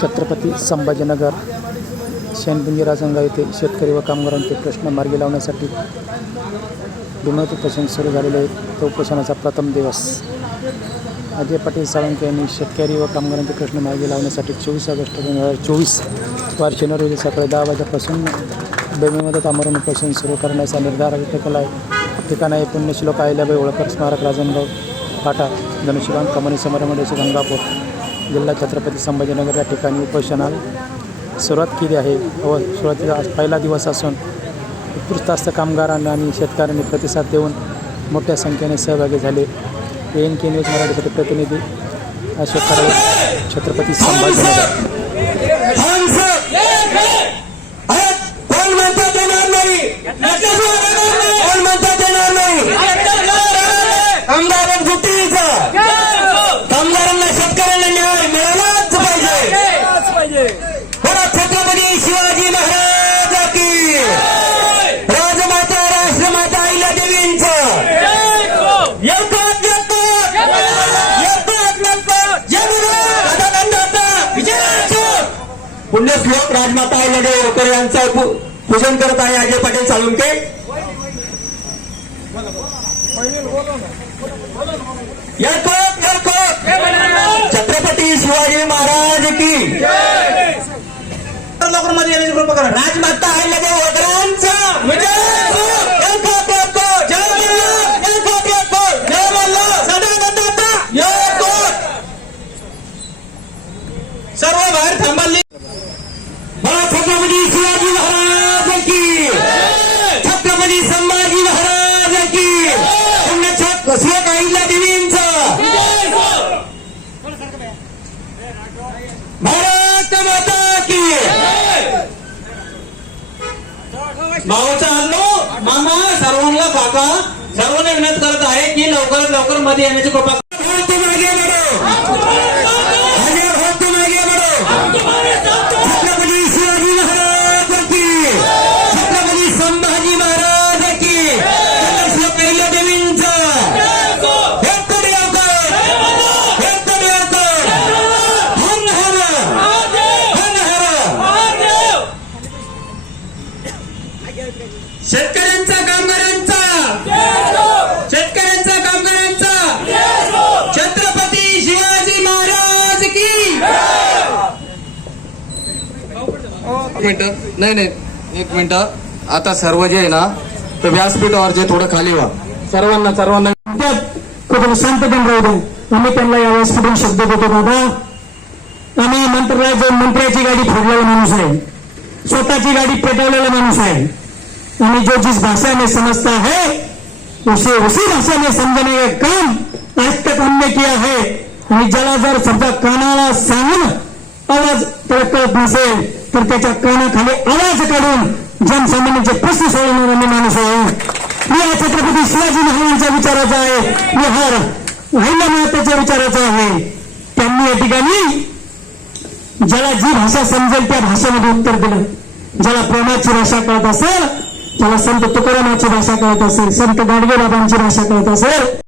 छत्रपती संभाजीनगर शेनपुंजी राजंगाव येथे शेतकरी व कामगारांचे प्रश्न मार्गी लावण्यासाठी बिनोद उपोषण सुरू झालेले आहे त्या उपोषणाचा प्रथम दिवस. अजय पाटील साळुंके यांनी शेतकरी व कामगारांचे प्रश्न मार्गी लावण्यासाठी चोवीस ऑगस्ट दोन हजार चोवीस वार शनिवार रोजी सकाळी दहा वाजेपासून बेमेमध्ये आमरण उपोषण सुरू करण्याचा निर्धार व्यक्त केला आहे. ठिकाण आहे पुण्यश्लोक अहिल्याबाई होळकर स्मारक राजनगाव फाटा धनुष्यबाग कमानी समारंभ गंगापूर जिल्हा छत्रपती संभाजीनगर या ठिकाणी उपोषणाला सुरुवात केली आहे व सुरुवातीला आज पहिला दिवस असून उत्कृष्ट असं कामगारांना आणि शेतकऱ्यांनी प्रतिसाद देऊन मोठ्या संख्येने सहभागी झाले. एन के न्यूज मराठीसाठी प्रतिनिधी अशोक खराडे छत्रपती संभाजीनगर. हंस कोण पुण्यश्लोक राजमाता अहिल्यादेवी होळकर यांचं पू- पूजन करत आहे अजय पाटील साळुंके. एकच एकच छत्रपती शिवाजी महाराज की. लवकरमध्ये येण्याची कृपा करा. राजमाता अहिल्यादेवी होळकरांचा विजय असो. एकच एकच जय मल्हार एकच एकच जय मल्हार. सदानंदाचा एकच सर्व बाहेर थांबली मला छत्रपती शिवाजी महाराज की छत्रपती संभाजी महाराज की? पुण्यछत कसं अहिल्या देवींच? भारत माता की! भावाचा हल्लो? मामा सर्वांना काका सर्वांना विनंत करत आहे की लवकरात लवकरमध्ये येण्याची कृपा शेतकऱ्यांचा कामगारांचा. शेतकऱ्यांचा कामगारांचा. छत्रपती शिवाजी महाराज की. एक मिनिट. नाही नाही. एक मिनिट. आता सर्व जे आहे ना तर व्यासपीठावर जे थोडं खाली व्हा. सर्वांना सर्वांना कुठून शांत पण राहू दे. आम्ही त्यांना यावेळेस कुठून शब्द देतो बाबा आम्ही मंत्रालय मंत्र्याची गाडी फोडलेला माणूस आहे. स्वतःची गाडी पेटवलेला माणूस आहे. आणि जो जिस भाषा में समझता है, उसे उसी भाषा में समझने का काम आज तक हमने किया है। आणि ज्याला जर समजा कानाला सांगून आवाज़ कळत नसेल तर त्याच्या कानाखाली आवाज़ काढून जनसामान्यांचे प्रश्न सोडवणारा मी माणूस आहे. मी छत्रपती शिवाजी महाराजांच्या विचाराचा आहे. मी हा अहिल्या मातेच्या विचाराचा आहे. त्यांनी या ठिकाणी ज्याला जी भाषा समजेल त्या भाषेमध्ये उत्तर दिलं. ज्याला प्रेमाची भाषा कळत असेल त्याला संत तुकारामाची भाषा कळत असेल संत गाडगे बाबांची भाषा कळत असेल.